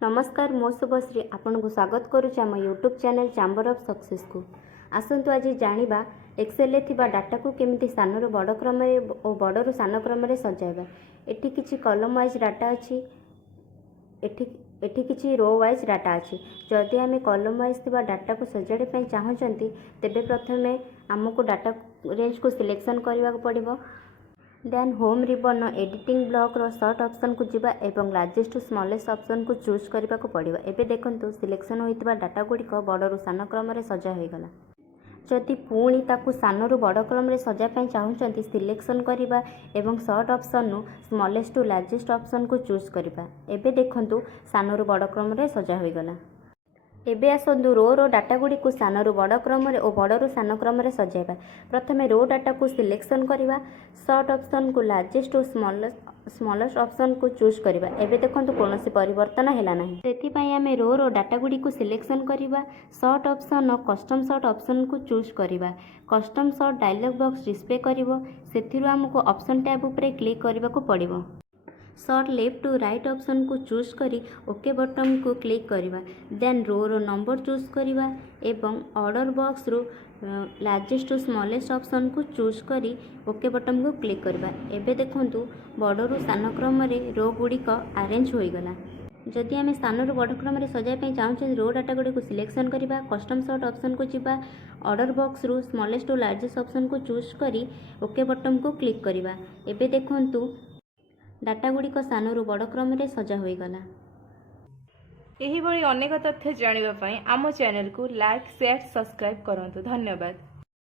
नमस्कार मो शुभश्री आपन को स्वागत करुच्चे आम YouTube channel chamber of success को। आसतु आज जानिबा एक्सेल थिबा डाटा को केमिति सानरू बड़ क्रम और बड़रू सान क्रम सजाइबा। एठी किछि कॉलम वाइज डाटा अछि, एठी किछि रो वाइज डाटा अछि। जदि आमे कॉलम वाइज थिबा डाटा को सजाड़े पय चाहूचंती तेबे प्रथमे हमको डाटा रेंज को सिलेक्शन करबा को पड़िबो। Then home ribbon editing block row sort option को जीवा एवं लार्जेस्ट टू स्मॉलेस्ट ऑप्शन को चूज करबा को पड़िबो। एबे देखंतु सिलेक्शन होइतबा डाटा गुड़िक बड़रू सान क्रम रे सजा होई गला। जदि पुणी ताकू सानरू बड़ क्रम रे सजा पय चाहूचंती सिलेक्शन करबा एवं सर्ट ऑप्शन नु स्मॉलेस्ट टू लार्जेस्ट ऑप्शन को चूज करबा। एबे देखंतु सानरू बड़ क्रम रे सजा होई गला। एबे आसतु रो डाटा गुड़ी को सानरू बड़ क्रम और बड़रू सान क्रम सजाइबा। प्रथमे रो डाटा को सिलेक्शन करबा, सर्ट ऑप्शन को लार्जेस्ट और स्मॉलेस्ट ऑप्शन को चूज करबा। एबे देखंतु कोनोसी परिवर्तन हैला नाही। सेति पय आमे रो डाटा गुड़ी को सिलेक्शन करबा, sort option custom sort option को चूज करबा। Custom sort dialog box display करिवो। सेथिरु हमको ऑप्शन टैब ऊपर क्लिक करबा को पड़िबो। Sort left to right option को चूज करी ओके बटन को क्लिक करबा। देन रो नंबर चूज करबा एवं order box row largest to smallest option को चूज करी ओके बटन को क्लिक करबा। एबे देखंतु बड़रू सान क्रम रे रो गुड़िक अरेंज होई गला। जदि आमे सानरू बड़ क्रम रे सजाय पय चाहूचे रो डाटा गुड़ी को सिलेक्शन करबा, कस्टम सर्ट ऑप्शन को जीवा, ऑर्डर बॉक्स रो स्मॉलेस्ट टू लार्जेस्ट ऑप्शन को चूज करी ओके बटन को क्लिक करबा। एबे देखंतु डाटा गुड़िक सानरू बड़ क्रम रे सजा होई गला। एही भली अनेक तथ्य जानिबा पय आम चैनल को लाइक, शेयर, सब्सक्राइब करंतु। धन्यवाद।